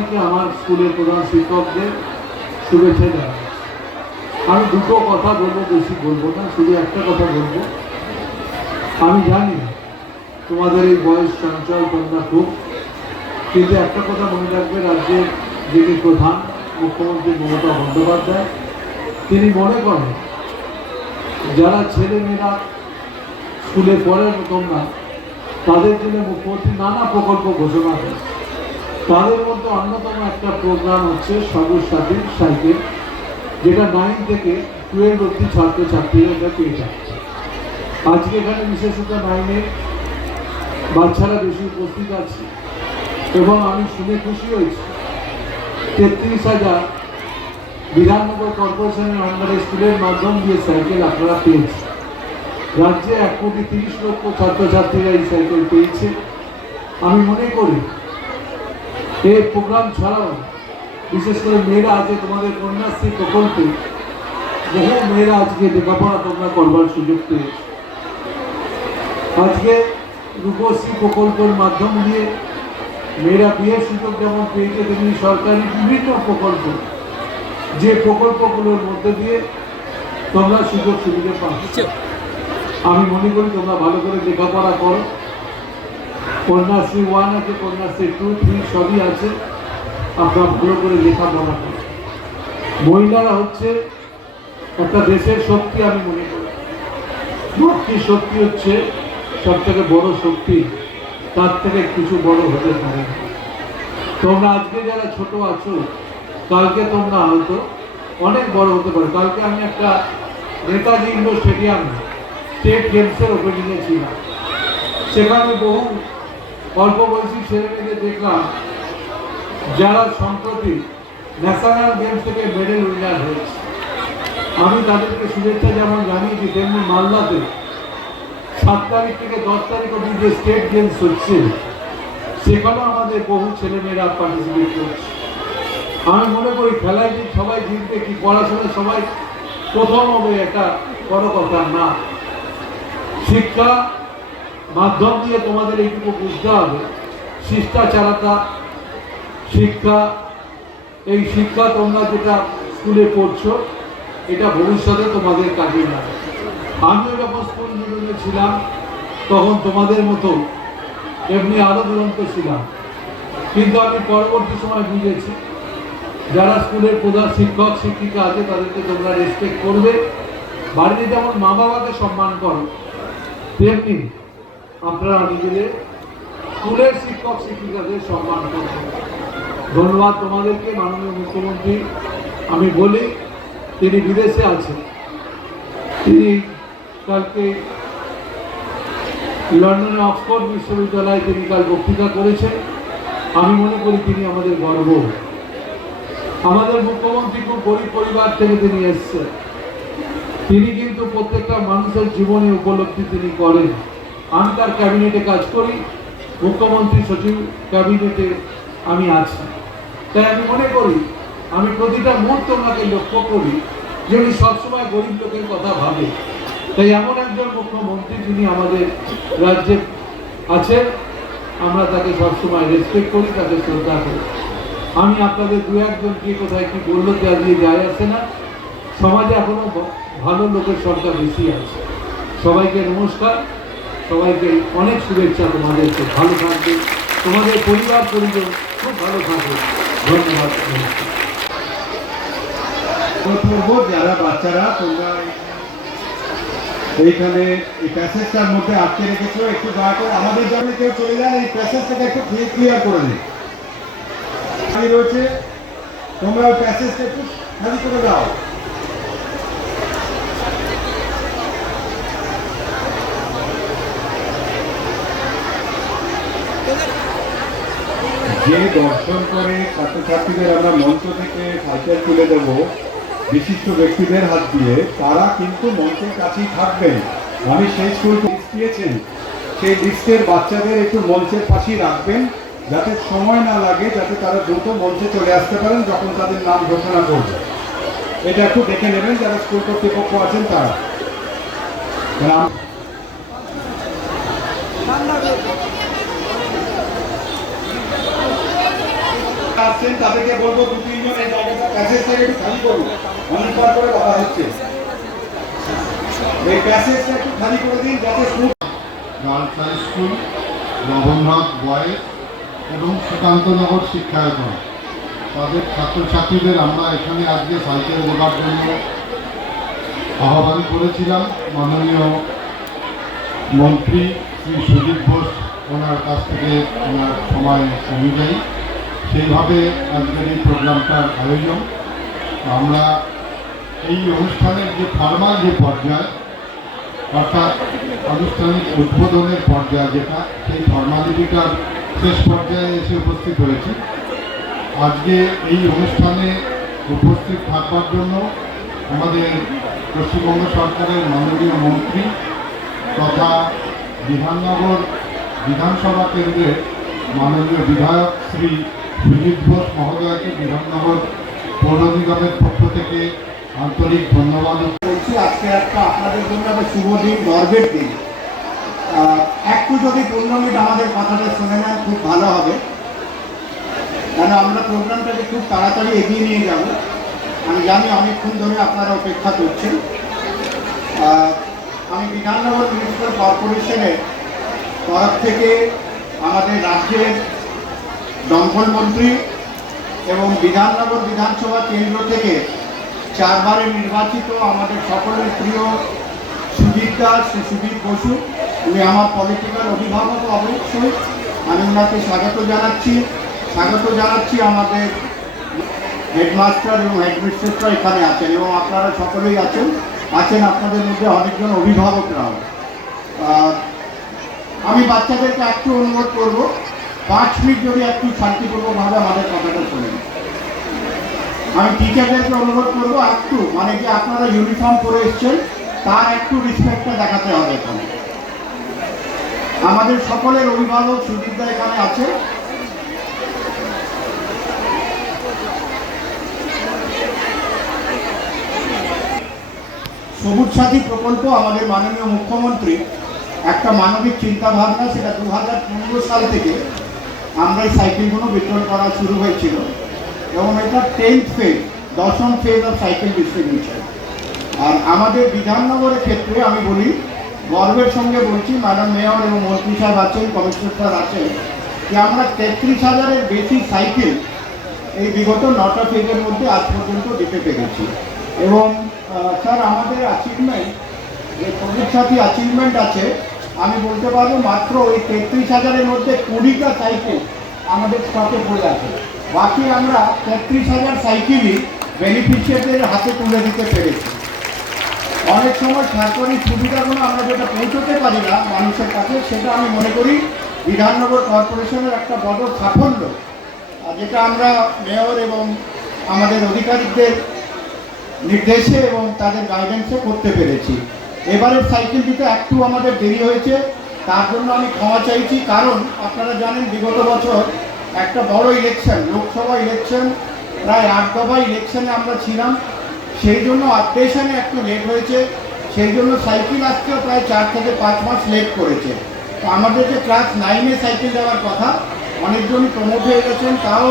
সবাইকে আমার স্কুলের প্রধান শিক্ষকদের শুভেচ্ছা জানাই। আমি দুটো কথা বলবো, বেশি বলবো না, শুধু একটা কথা বলবো। আমি জানি তোমাদের এই বয়স চঞ্চল, তোমরা খুব, কিন্তু একটা কথা মনে রাখবে, রাজ্যের যিনি প্রধান মুখ্যমন্ত্রী মমতা বন্দ্যোপাধ্যায়, তিনি মনে করেন যারা ছেলেমেয়েরা স্কুলে পড়ে তোমরা, তাদের জন্য মুখ্যমন্ত্রী নানা প্রকল্প ঘোষণা করে। তাদের মধ্যে অন্যতম একটা প্রোগ্রাম হচ্ছে সবুজ সাথী সাইকেল, যেটা 9 থেকে 12 অব্দি ছাত্রছাত্রীরা এটা পেয়ে যায়। আজকে এখানে বিশেষত 9-এর বাচ্চারা বেশি উপস্থিত আছে এবং আমি শুনে খুশি হয়েছি 33,000 বিধাননগর কর্পোরেশনের আন্ডারে স্কুলের মাধ্যম দিয়ে সাইকেল আপনারা পেয়েছে। রাজ্যে 1,30,00,000 ছাত্রছাত্রীরা এই সাইকেল পেয়েছে। আমি মনে করি এই প্রোগ্রাম ছাড়াও বিশেষ করে মেয়েরা আছে, তোমাদের কন্যাশ্রী প্রকল্পে বহু মেয়েরা আজকে লেখাপড়া তোমরা করবার সুযোগ পেয়েছে। আজকে রূপশ্রী প্রকল্পের মাধ্যম দিয়ে মেয়েরা বিয়ের সুযোগ যেমন পেয়েছে, তেমনি সরকারি বিভিন্ন প্রকল্প, যে প্রকল্পগুলোর মধ্যে দিয়ে তোমরা সুযোগ সুবিধা পাচ্ছ। আমি মনে করি তোমরা ভালো করে লেখাপড়া করো। কন্যাশ্রী 1 আছে, কন্যাশ্রী 2, 3 সবই আছে, আপনারা ভালো করে লেখাপড়া করো। মহিলারা হচ্ছে একটা দেশের শক্তি। আমি মনে করি মাতৃ শক্তি হচ্ছে সব থেকে বড় শক্তি, তার থেকে কিছু বড় হতে পারে না। তোমরা আজকে যারা ছোট আছো, কালকে তোমরা হয়তো অনেক বড় হতে পারো। কালকে আমি একটা নেতাজি ইন্ডোর স্টেডিয়াম স্টেট গেমসের ওপেনিংয়ে ছিলাম। সেখানে বহু অল্প বয়সী ছেলেমেয়েদের দেখলাম যারা সম্প্রতি ন্যাশনাল গেমস থেকে মেডেল উইনার হয়েছে। আমি তাদেরকে শুভেচ্ছা যেমন জানিয়েছি, তেমনি মালদাতে 7 তারিখ থেকে 10 তারিখ অবধি যে স্টেট গেমস হচ্ছে, সেখানেও আমাদের বহু ছেলেমেয়েরা পার্টিসিপেট করছে। আমি মনে করি খেলায় যে সবাই জিতবে কি পড়াশোনা সবাই প্রথম হবে, একটা বড় কথা না। শিক্ষা মাধ্যম দিয়ে তোমাদের এইটুকু বুঝতে হবে, শিষ্টাচারতা শিক্ষা, এই শিক্ষা তোমরা যেটা স্কুলে পড়ছো, এটা ভবিষ্যতে তোমাদের কাজে লাগে। আমিও যখন স্কুল জীবনে ছিলাম তখন তোমাদের মতো এমনি আরো দুরন্ত ছিলাম, কিন্তু আমি পরবর্তী সময় বুঝেছি যারা স্কুলের প্রধান শিক্ষক শিক্ষিকা আছে তাদেরকে তোমরা রেসপেক্ট করবে। বাড়িতে যেমন মা বাবাকে সম্মান করো, তেমনি আপনারা নিজেদের স্কুলের শিক্ষক শিক্ষিকাদের সম্মান করবেন। ধন্যবাদ তোমাদেরকে। মাননীয় মুখ্যমন্ত্রী, আমি বলি তিনি বিদেশে আছেন, তিনি কালকে লন্ডনে অক্সফোর্ড বিশ্ববিদ্যালয়ে তিনি কাল বক্তৃতা করেছেন। আমি মনে করি তিনি আমাদের গর্ব। আমাদের মুখ্যমন্ত্রী খুব গরিব পরিবার থেকে তিনি এসছেন। তিনি কিন্তু প্রত্যেকটা মানুষের জীবনে উপলব্ধি তিনি করেন। আমি তার ক্যাবিনেটে কাজ করি, মুখ্যমন্ত্রী সচিব ক্যাবিনেটে আমি আছি। তাই আমি মনে করি আমি প্রতিটা মুহূর্ত ওনাকে লক্ষ্য করি যে উনি সবসময় গরিব লোকের কথা ভাবে। তাই এমন একজন মুখ্যমন্ত্রী যিনি আমাদের রাজ্যে আছেন, আমরা তাকে সবসময় রেসপেক্ট করি, তাকে শ্রদ্ধা করি। আমি আপনাদের দু একজন কে কোথায় কি বললো তা দিয়ে যায় আসে না। সমাজে এখনো ভালো লোকের সংখ্যা বেশি আছে। সবাইকে নমস্কার, সবাইকে অনেক শুভেচ্ছা। তোমাদেরকে ভালো থাকবে, তোমাদের পরিবার পরিজন খুব ভালো থাকবে। ধন্যবাদ। যারা বাচ্চারা তোমরা এইখানে এই প্যাসেজটার মধ্যে আটকে রেখেছো, একটু দয়া করে আমাদের জন্য কেউ চলে যান, এই প্যাসেজটাকে একটু ক্লিয়ার করে দিন। রয়েছে, তোমরা ওই প্যাসেজটা একটু খালি করে দাও। যে দর্শন করে ছাত্রছাত্রীদের আমরা মঞ্চ থেকে সাইকেল তুলে দেব বিশিষ্ট ব্যক্তিদের হাত দিয়ে, তারা কিন্তু মঞ্চের কাছেই থাকবেন। আমি সেই স্কুল লিস্ট দিয়েছেন, সেই লিস্টের বাচ্চাদের একটু মঞ্চের পাশেই রাখবেন, যাতে সময় না লাগে, যাতে তারা দ্রুত মঞ্চে চলে আসতে পারেন যখন তাদের নাম ঘোষণা করবে। এটা একটু দেখে নেবেন যারা স্কুল কর্তৃপক্ষ আছেন তারা। আসছেন তাদেরকে বলবো 2-3 জন এই জায়গাটা প্যাসেজটাকে একটু খালি করুন, অনেকবার করে বলা হচ্ছে এই প্যাসেজটা একটু খালি করে দিন যাতে girls high school, Jagannath boys এবং সুকান্তনগর শিক্ষায়তন তাদের ছাত্রছাত্রীদের আমরা এখানে আজকে সাইকেল দেওয়ার জন্য আহ্বান করেছিলাম। মাননীয় মন্ত্রী শ্রী সুজিত বোস ওনার কাছ থেকে ওনার সময় অনুযায়ী সেইভাবে আজকের এই প্রোগ্রামটার আয়োজন। আমরা এই অনুষ্ঠানের যে ফর্মাল যে পর্যায় অর্থাৎ আনুষ্ঠানিক উদ্বোধনের পর্যায়ে যেটা সেই ফর্মালিটিটার শেষ পর্যায়ে এসে উপস্থিত হয়েছে। আজকে এই অনুষ্ঠানে উপস্থিত থাকবার জন্য আমাদের পশ্চিমবঙ্গ সরকারের মাননীয় মন্ত্রী তথা বিধাননগর বিধানসভা কেন্দ্রের মাননীয় বিধায়ক শ্রী সুজিত ঘোষ মহোদয়কে বিধাননগর পৌর নিগমের পক্ষ থেকে আন্তরিক ধন্যবাদ বলছি। আজকে একটা আপনাদের জন্য একটা শুভ দিন, গর্বের দিন। একটু যদি 15 মিনিট আমাদের কথাটা শুনে নেন খুব ভালো হবে, কেন আমরা প্রোগ্রামটাকে খুব তাড়াতাড়ি এগিয়ে নিয়ে যাব। আমি জানি অনেকক্ষণ ধরে আপনারা অপেক্ষা করছেন। আমি বিধাননগর মিউনিসিপ্যাল কর্পোরেশনের তরফ থেকে আমাদের রাজ্যের দমকল মন্ত্রী এবং বিধাননগর বিধানসভা কেন্দ্র থেকে 4 বারে নির্বাচিত আমাদের সকলের প্রিয় সুজিত দাস, সুজিত বসু, উনি আমার পলিটিক্যাল অভিভাবক। অবশ্যই আমি ওনাকে স্বাগত জানাচ্ছি। আমাদের হেডমাস্টার এবং হেডমিস্ট্রেসরা এখানে আছেন এবং আপনারা সকলেই আছেন আপনাদের মধ্যে অনেকজন অভিভাবকরাও। আমি বাচ্চাদেরকে একটু অনুরোধ করব 5 মিনিট যদি একটু শান্তিপূর্ণভাবে আমাদের কথাটা শোনেন। আমি টিচারদেরকে অনুরোধ করবো একটু, মানে যে আপনারা ইউনিফর্ম পরে এসছেন তার একটু রেসপেক্টটা দেখাতে হবে এখানে। আমাদের সকলের অভিভাবক সুজিতদা এখানে আছে। সবুজ সাথী প্রকল্প আমাদের মাননীয় মুখ্যমন্ত্রী একটা মানবিক চিন্তা ভাবনা, সেটা 2015 সাল থেকে আমরা এই সাইকেলগুলো বিতরণ করা শুরু হয়েছিল এবং এটা 10th ফেজ, 10ম ফেজ অফ সাইকেল ডিস্ট্রিবিউশন। আর আমাদের বিধাননগরের ক্ষেত্রে আমি বলি, গর্বের সঙ্গে বলছি, ম্যাডাম মেয়র এবং মন্ত্রী সাহেব আছেন, কমিশনার স্যার আছেন, যে আমরা 33,000-এর বেশি সাইকেল এই বিগত 9টা ফেজের মধ্যে আজ পর্যন্ত দিতে পেরেছি। এবং স্যার আমাদের অ্যাচিভমেন্ট, যে সবুজ সাথী অ্যাচিভমেন্ট আছে, আমি বলতে পারবো মাত্র ওই 33,000-এর মধ্যে 20টা সাইকেল আমাদের স্টকে পড়ে আছে। বাকি আমরা 33,000 সাইকেলই বেনিফিশিয়ারিদের হাতে তুলে দিতে পেরেছি। অনেক সময় সরকারি সুবিধাগুলো আমরা যেটা পৌঁছতে পারি না মানুষের কাছে, সেটা আমি মনে করি বিধাননগর কর্পোরেশনের একটা বড় সাফল্য, যেটা আমরা মেয়র এবং আমাদের অধিকারীদের নির্দেশে এবং তাদের গাইডেন্সে করতে পেরেছি। এবারের সাইকেল দিতে একটু আমাদের দেরি হয়েছে, তার জন্য আমি ক্ষমা চাইছি। কারণ আপনারা জানেন বিগত বছর একটা বড় ইলেকশন, লোকসভা ইলেকশন, প্রায় 8 দফা ইলেকশনে আমরা ছিলাম, সেই জন্য আপডেশনে একটু লেট হয়েছে। সেই জন্য সাইকেল আসতেও প্রায় 4 থেকে 5 মাস লেট করেছে। তো আমাদের যে ক্লাস 9-এ সাইকেল দেওয়ার কথা, অনেকজনই প্রমোট হয়ে গেছেন, তাও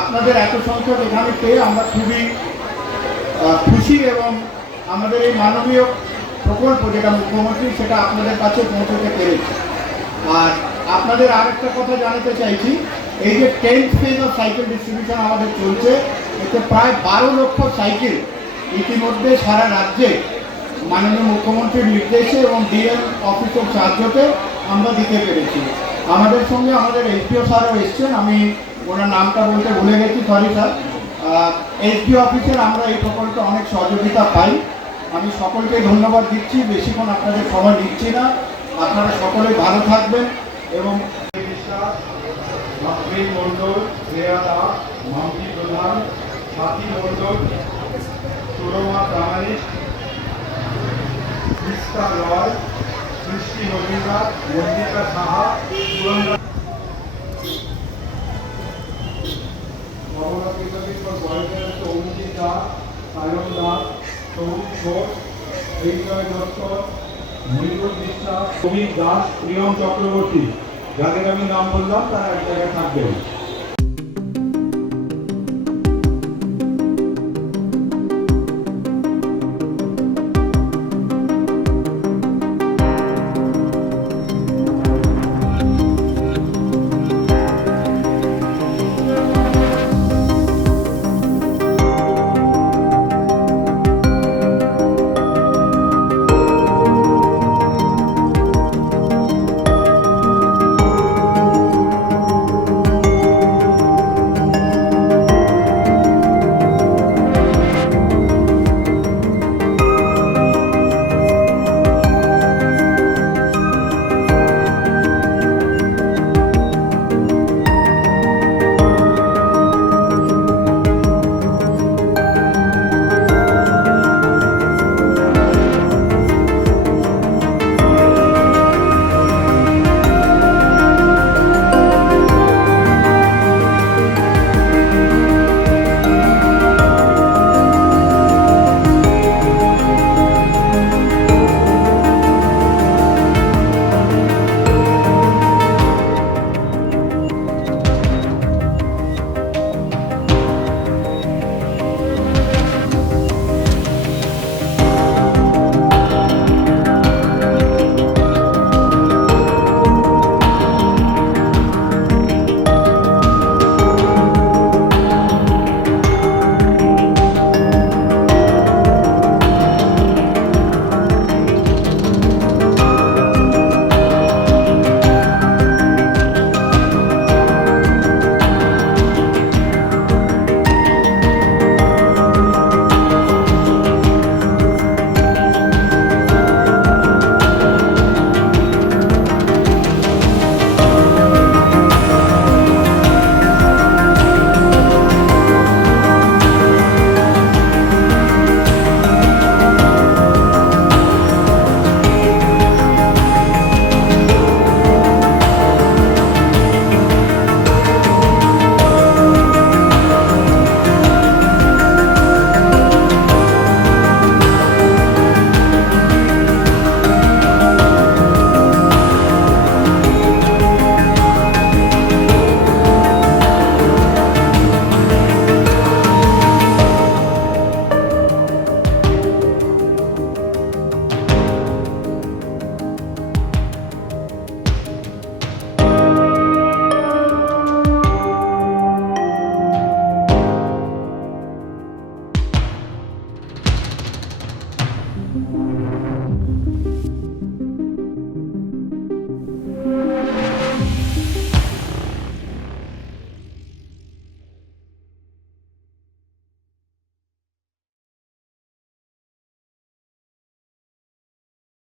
আপনাদের এত সংখ্যক এখানে পেয়ে আমরা খুবই খুশি এবং আমাদের এই মানবীয় প্রকল্প যেটা মুখ্যমন্ত্রী, সেটা আপনাদের কাছে পৌঁছতে পেরেছি। আর আপনাদের আরেকটা কথা জানাতে চাইছি, এই যে 10th phase of cycle distribution আমাদের চলছে, এতে প্রায় 12 লক্ষ সাইকেল ইতিমধ্যে সারা রাজ্যে মাননীয় মুখ্যমন্ত্রীর নির্দেশে এবং ডিএম অফিসের সাহায্যতে আমরা দিতে পেরেছি। আমাদের সঙ্গে আমাদের এসডিও স্যারও এসছেন, আমি ওনার নামটা বলতে ভুলে গেছি, সরি স্যার। এসডিও অফিসের আমরা এই প্রকল্পে অনেক সহযোগিতা পাই। আমি সকলকে ধন্যবাদ দিচ্ছি, বেশিক্ষণ আপনাদের সময় দিচ্ছি না। আপনারা সকলে ভালো থাকবেন এবং মন্ডল, শ্রেয়া দাস, মাম্পি প্রধান, সাথী মন্ডল, সুরমা প্রামাণিক, কৃষ্ণা রয়, সৃষ্টি মজুমদার, মল্লিকা সাহা, সুরন্দা অভিজিৎ দাস, সায়ন দাস, সৌরভ ঘোষ, হৃদয় দত্ত, মনিরুল বিশ্বাস, কবির দাস, প্রিয়ম চক্রবর্তী, যাদের আমি নাম বললাম তারা এক জায়গায় থাকবেন।